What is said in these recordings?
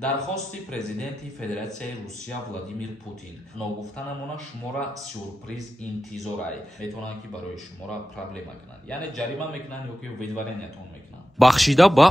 дархости президенти Федератсияи Русия Владимир Путин. Ногуфтанамона шумора сюрприз интизорай. Метавонанд ки барои шумора проблема кунанд. Яъне ҷарима мекунанд ё ки видварениятон мекунанд. бахшида ба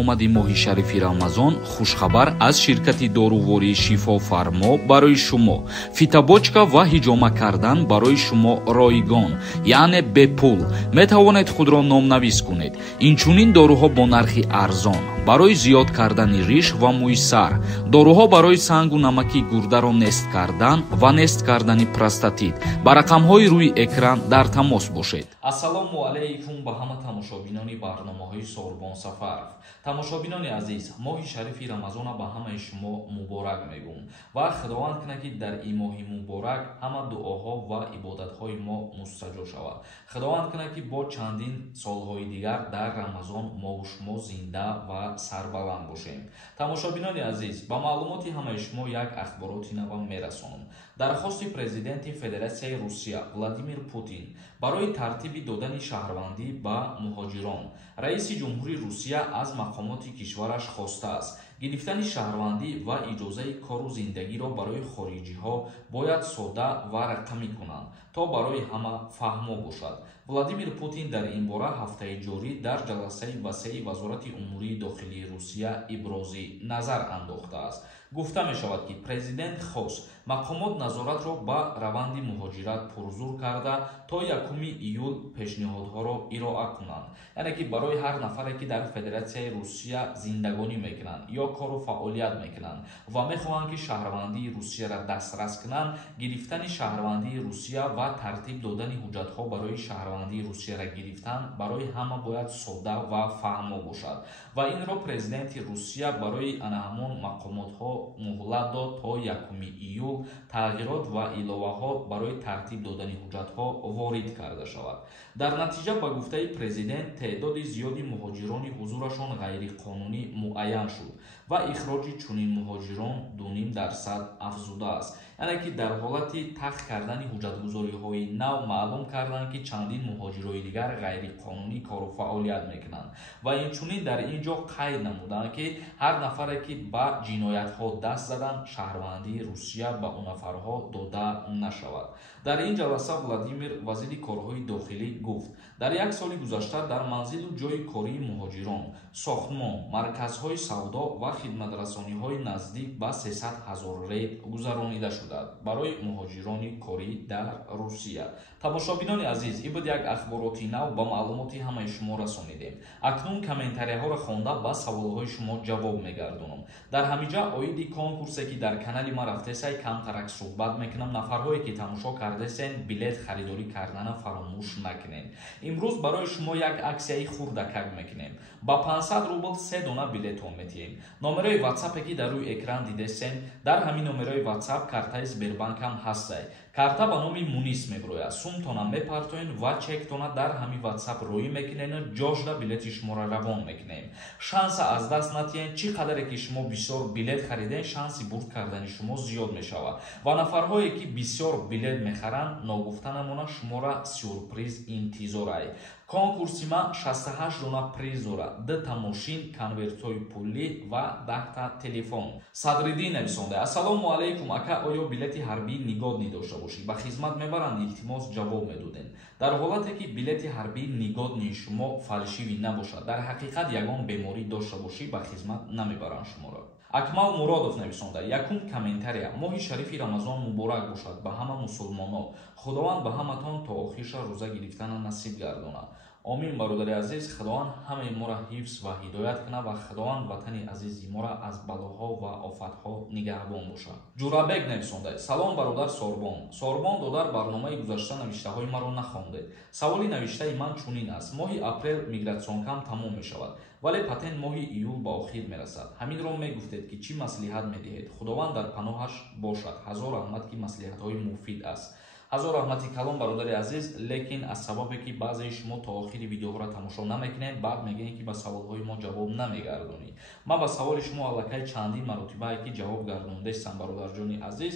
омади моҳи шарифи Рамазон хушхабар аз ширкати дорувории Шифофармо барои шумо. Фитобочка ва ҳиҷома кардан барои шумо ройгон, яъне бепул. Метавонед худро номнавис кунед. Инчунин доруҳо бо нархи арзон барои зиёд кардани риш ва мӯи сар, доруҳо барои сангу намаки гурдаро нест кардан ва нест кардани простатит. Ба рақамҳои рӯи экран дар тамос бошед. Ассалому алайкум ба ҳама тамошобинони барномаҳои Сорбон Сафаров. Тамошобинони азиз, моҳи шарифи Рамазона ба ҳамаи шумо муборак мегӯм ва худованд кунад ки дар ин моҳи муборак ҳама дуоҳо ва ибодатҳои мо мустаҷоб шавад. Худованд кунад ки бо чандин солҳои дигар дар Рамазон могу шумо зинда ва сарбаланд бошем. Тамошобинони азиз, ба маълумоти ҳамаи шумо як ахбороти нава мерасонам. Дархости президенти Федератсияи Русия Владимир Путин барои тартиби додани шаҳрвандӣ ба муҳоҷирон. Раиси ҷумҳури Русия аз мақомоти кишвараш хостааст гирифтани шаҳрвандӣ ва иҷозаи кору зиндагиро барои хориҷиҳо бояд сода ва рақамӣ кунанд, то барои ҳама фаҳмо бошад. Владимир Путин дар ин бора ҳафтаи ҷорӣ дар ҷаласаи васеи Вазорати умурии дохилии Русия ибрози назар андохтааст. Гуфта мешавад ки президент хост мақомот назоратро ба раванди муҳоҷират пурзур карда то 1 июл пешниҳодҳоро ироа кунанд. Яъне ки барои ҳар нафаре ки дар Федератсияи Русия зиндагонӣ мекунанд ё кору фаъолият мекунанд ва мехоҳанд ки шаҳрвандии Русияро дастрас кунанд, гирифтани шаҳрвандии Русия ва тартиб додани ҳуҷҷатҳо барои шаҳрвандии Русияро гирифтан барои ҳама бояд сода ва фаҳмо бошад. Ва инро президенти Русия барои анаҳамон мақомотҳо муҳлат дод то 1 июл тағйирот ва иловаҳо барои тартиб додани ҳуҷҷатҳо ворид карда шавад. Дар натиҷа ба гуфтаи президент теъдоди зиёди муҳоҷирони ҳузурашон ғайриқонунӣ муайян шуд ва ихроҷи чунин муҳоҷирон 2% афзудааст. яъне ки дар ҳолати тахт кардани ҳуҷҷатгузориҳои нав маълум карданд ки чандин муҳоҷирои дигар ғайриқонунӣ кору фаъолият мекунанд ва инчунин дар ин ҷо қайд намуданд ки ҳар нафаре ки ба ҷиноятҳо даст заданд шаҳрвандии Русия ба он нафарҳо дода нашавад. Дар ин ҷаласа Владимир вазири корҳои дохилӣ гуфт: дар як соли гузашта дар манзилу ҷои кории муҳоҷирон, сохтмон, марказҳои савдо ва хидматрасониҳои наздик ба 300 000 рейд гузаронида шуданд барои муҳоҷирони корӣ дар Русия. Тамошобинони азиз, ин буд як ахбороти нав ба маълумоти ҳамаи шумо расонидем. Акнун комментарияҳоро хонда ба саволҳои шумо ҷавоб мегардонам. Дар ҳамиҷа оиди конкурсе ки дар канали ма рафтесай камтарак суҳбат мекунам, нафарҳое ки тамошо кардесен билет харидорӣ кардана фаромӯш накунед. Имрӯз барои шумо як аксияи хурдакак мекунем. Ба 500 рубл 3 дона билетон метиҳем. Номерои WhatsApp ки дар рӯи экран дидесен, дар ҳамин номерои WhatsApp картаи Сбербанкам ҳастай. Карта ба номи Мунис меброяд. Сумтона мепартоен ва чектона дар ҳамин WhatsApp роӣ мекунен, ҷошда билети шуморо равон мекунем. Шанса аз даст натиҳен, чӣ қадаре ки шумо бисёр билет хариден, шанси бурд кардани шумо зиёд мешавад. Ва нафарҳое ки бисёр билет мехаранд, ногуфта намона шуморо сюрприз интизорай. Конкурси ма 68 дона приз дорад, 2 мошин, конвертҳои пулӣ ва 10 телефон. Садриддин нависонда: ассалому алайкум ака, оё билети ҳарбӣ нигодни дошта бошӣ? Ба хизмат мебаранд, илтимос ҷавоб медоден. Дар ҳолате ки билети ҳарбӣ нигодни шумо фалшивӣ набошад, дар ҳақиқат ягон беморӣ дошта бошӣ, ба хизмат намебаранд шуморо. Акмал Муродов нависонда: якум комментария. Моҳи шарифи Рамазон муборак бошад ба ҳама мусулмонон. Худованд ба ҳаматон то охирша рӯза гирифтана насиб гардонад. Амин бародари азиз, худованд ҳамаи моро ҳифз ва ҳидоят кунад ва худованд ватани азизи моро аз балоҳо ва офатҳо нигаҳбон бошад. Ҷурабек нависонда: салом бародар Сорбон. Сорбон додар барномаи гузашта навиштаҳои маро нахондед. Саволи навиштаи ман чунин аст: моҳи апрел мигратсионкам тамом мешавад, вале патен моҳи июл ба охир мерасад. Ҳаминро мегуфтед ки чӣ маслиҳат медиҳед? Худованд дар паноҳаш бошад. ҳазор раҳмат ки маслиҳатҳои муфид аст. ҳазор раҳмати калон бародари азиз, лекин аз сабабе ки баъзеи шумо то охири видеоҳоро тамошо намекунед, баъд мегӯед ки ба саволҳои мо ҷавоб намегардонӣ. Ман ба саволи шумо аллакай чандин маротибае ки ҷавоб гардондастам бародарҷони азиз.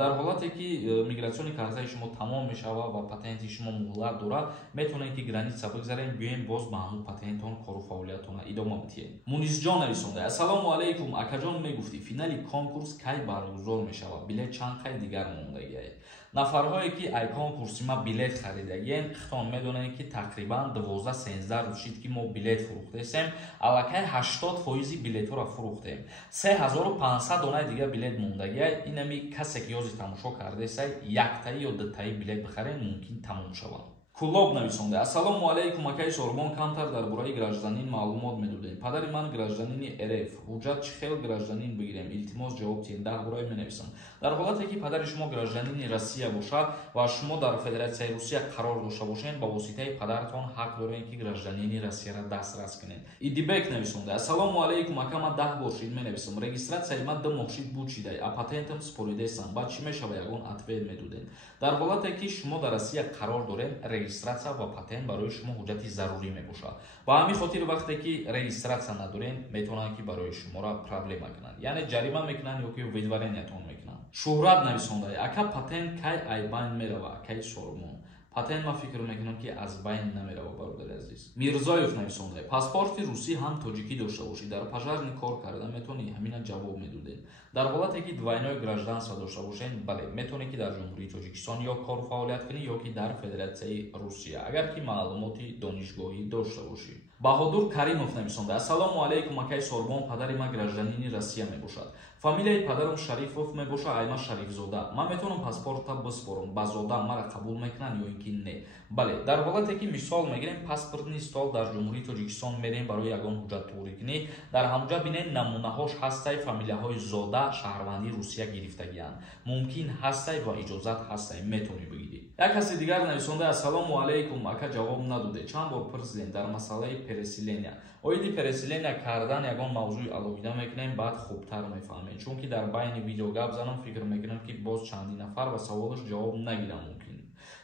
Дар ҳолате ки мигратсиони картаи шумо тамом мешавад ва патенти шумо муҳлат дорад, метавонед ки граница бигзаред, биёед боз ба ҳамун патентон кору фаъолиятона идома бидиҳед. Мунисҷон нависонда: ассалому алайкум, акаҷон мегуфтӣ финали конкурс кай баргузор мешавад? Билет чанд қай дигар мондагиаед? нафарҳое ки ай конкурси ма билет харидагиен, хитон медонед ки тақрибан 12-13 рӯз шид ки мо билет фурӯхтесем, аллакай 80% билетҳоро фурӯхтем. 3500 донаи дигар билет мондагиаед. Инами касе ки ёзи тамошо кардесай, яктаи ё дутаи билет бихаред, мумкин тамом шавад. Куллоб нависонда: ассалому алайкум, акаи Сорбон, камтар дар бораи гражданин маълумот медодем. Падари ман гражданини РФ, ҳуҷҷат чӣ хел гражданин бигирем? Илтимос ҷавоб диҳед. Дар бораи менависам. Дар ҳолате ки падари шумо гражданини Россия бошад ва шумо дар Федератсияи Русия қарор дошта бошед, ба воситаи падартон ҳақ доред ки гражданини Россияро дастрас кунед. Идибек нависонда: ассалому алайкум, ака, ман 10 бор шид менависам. Регистратсияи ман 2 моҳ шид буд шидай, а патентам споридесам. Баъд чӣ мешава? Ягон ответ медодем. Дар ҳолате ки шумо дар Россия қарор доред, регистратсия ва патент барои шумо ҳуҷҷати зарурӣ мебошад. Ба ҳамин хотир вақте ки регистратсия надоред, метавонанд ки барои шуморо проблема кунанд, яъне ҷарима мекунанд ё ки видварениятон мекунанд. Шӯҳрат нависондай: ака, патент кай ай байн мерава? Акаи Сорбон: патент ма фикр мекунам ки аз байн намерава, бародари азиз. Мирзоев нависондай: паспорти русӣ ҳам тоҷикӣ дошта бошӣ, дар пожарни кор карда метавонӣ? Ҳамина ҷавоб медодед. Дар ҳолате ки двойное гражданство дошта бошед, бале, метавонед ки дар ҷумҳурии Тоҷикистон ё кору фаъолият кунед, ё ки дар Федератсияи Русия, агар ки маълумоти донишгоҳӣ дошта бошед. Баҳодур Каримов нависонда: ассалому алайкум, акаи Сорбон, падари ман гражданини Россия мебошад. Фамилияи падарам Шарифов мебошад, ай ман Шарифзода. Ман метавонам паспортта биспорам, ба зода маро қабул мекунанд ё ин ки не? Бале, дар ҳолате ки мисол мегирем, паспортни стол дар ҷумҳурии Тоҷикистон мерем барои ягон ҳуҷҷат торӣ кунӣ, дар ҳамуҷа бинед намунаҳош ҳастай, фамилияҳои зода шаҳрвандии Русия гирифтагианд. Мумкин ҳастай ва иҷозат ҳастай, метавонӣ бигирӣ. Як каси дигар нависонда: ассалому алайкум, ака, ҷавоб надоде. Чанд бор пурсидем дар масъалаи переселения. Оиди переселения кардан ягон мавзӯи алоҳида мекунем, баъд хубтар мефаҳмем, чунки дар байни видео гап занам, фикр мекунам ки боз чандин нафар ба саволаш ҷавоб нагирам мумкин.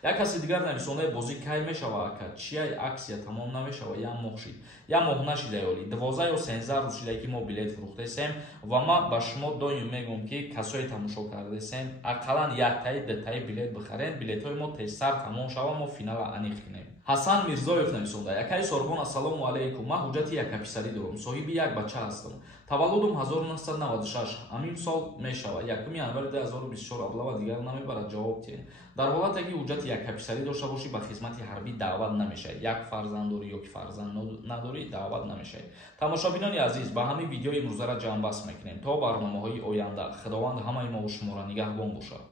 Як каси дигар нависонда: бозӣ кай мешава, ака? Чияй аксия тамом намешава? Як моҳ шид. Як моҳ нашида ёли. 12 ё 13 рӯз шида ки мо билет фурӯхтесем ва ман ба шумо доим мегӯям ки касое тамошо кардесем, ақаллан яктаи дутаи билет бихаред, билетҳои мо тезтар тамом шава, мо финала аниқ кунем. Ҳасан Мирзоев нависонда: акаи Сорбон, ассалому алайкум, ман ҳуҷҷати якаписарӣ дорам, соҳиби як бача ҳастам. Таваллудум 1996, ҳамин сол мешава 1 январи 2024, аблава дигар намебарад. ҷавоб диҳед. Дар ҳолате ки ҳуҷҷати якаписарӣ дошта бошӣ, ба хизмати ҳарбӣ даъват намешавед. Як фарзанд дорӣ ё ки фарзанд надорӣ, даъват намешавед. Тамошобинони азиз, ба ҳамин видеои имрӯзара ҷамъбаст мекунем. То барномаҳои оянда, худованд ҳамаи мо шуморо нигаҳбон бошад.